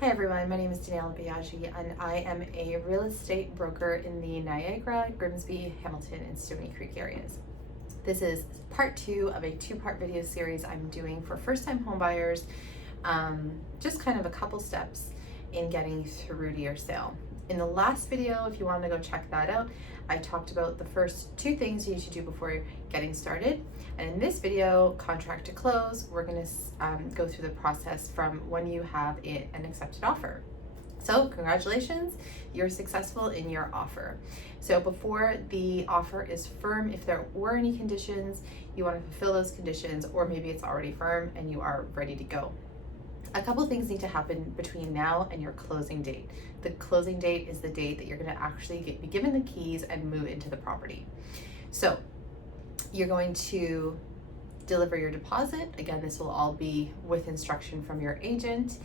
Hi everyone, my name is Danielle Biaggi and I am a real estate broker in the Niagara, Grimsby, Hamilton, and Stoney Creek areas. This is part 2 of a 2-part video series I'm doing for first-time homebuyers, just kind of a couple steps in getting through to your sale. In the last video, if you want to go check that out, I talked about the first 2 things you need to do before getting started. And in this video, contract to close, we're going to go through the process from when you have an accepted offer. So congratulations, you're successful in your offer. So before the offer is firm, if there were any conditions, you want to fulfill those conditions, or maybe it's already firm and you are ready to go. A couple things need to happen between now and your closing date. The closing date is the date that you're going to actually be given the keys and move into the property. So you're going to deliver your deposit. Again, this will all be with instruction from your agent.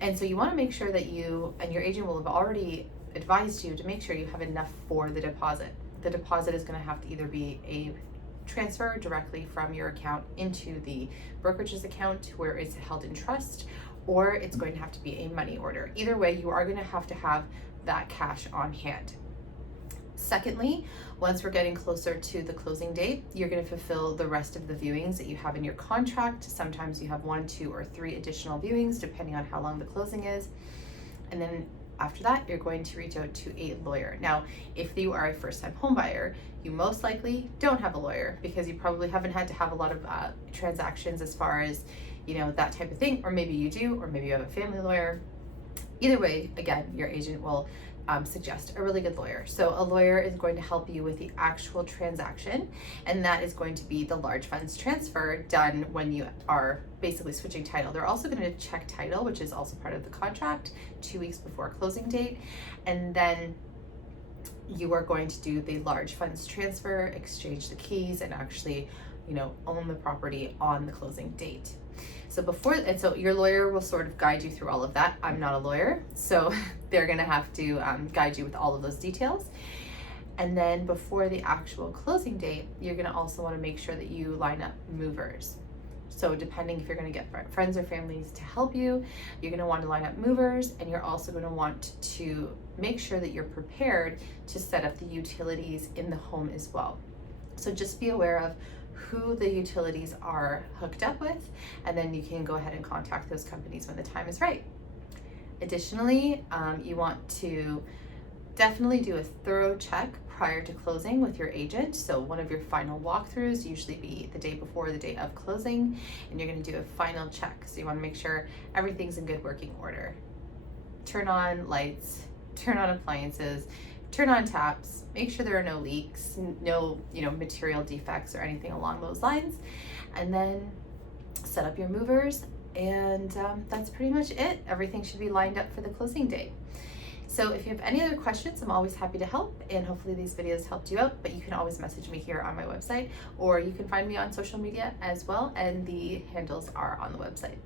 And so you want to make sure that you and your agent will have already advised you to make sure you have enough for the deposit. The deposit is going to have to either be a transfer directly from your account into the brokerage's account where it's held in trust, or it's going to have to be a money order. Either way, you are going to have that cash on hand. Secondly, once we're getting closer to the closing date, you're going to fulfill the rest of the viewings that you have in your contract. Sometimes you have 1, 2, or 3 additional viewings depending on how long the closing is. And then after that, you're going to reach out to a lawyer. Now, if you are a first-time home buyer, you most likely don't have a lawyer because you probably haven't had to have a lot of transactions as far as, that type of thing, or maybe you do, or maybe you have a family lawyer. Either way, again, your agent will suggest a really good lawyer. So a lawyer is going to help you with the actual transaction, and that is going to be the large funds transfer done when you are basically switching title. They're also going to check title, which is also part of the contract, 2 weeks before closing date, and then you are going to do the large funds transfer, exchange the keys, and actually, own the property on the closing date. So your lawyer will sort of guide you through all of that. I'm not a lawyer, so they're gonna have to guide you with all of those details. And then before the actual closing date, you're gonna also wanna make sure that you line up movers. So depending if you're gonna get friends or families to help you, you're gonna want to line up movers, and you're also gonna want to make sure that you're prepared to set up the utilities in the home as well. So just be aware of who the utilities are hooked up with, and then you can go ahead and contact those companies when the time is right. Additionally, you want to definitely do a thorough check prior to closing with your agent. So one of your final walkthroughs usually be the day before or the day of closing, and you're going to do a final check. So you want to make sure everything's in good working order. Turn on lights, turn on appliances, turn on taps, make sure there are no leaks, no material defects or anything along those lines, and then set up your movers, and that's pretty much it. Everything should be lined up for the closing date. So if you have any other questions, I'm always happy to help, and hopefully these videos helped you out, but you can always message me here on my website, or you can find me on social media as well, and the handles are on the website.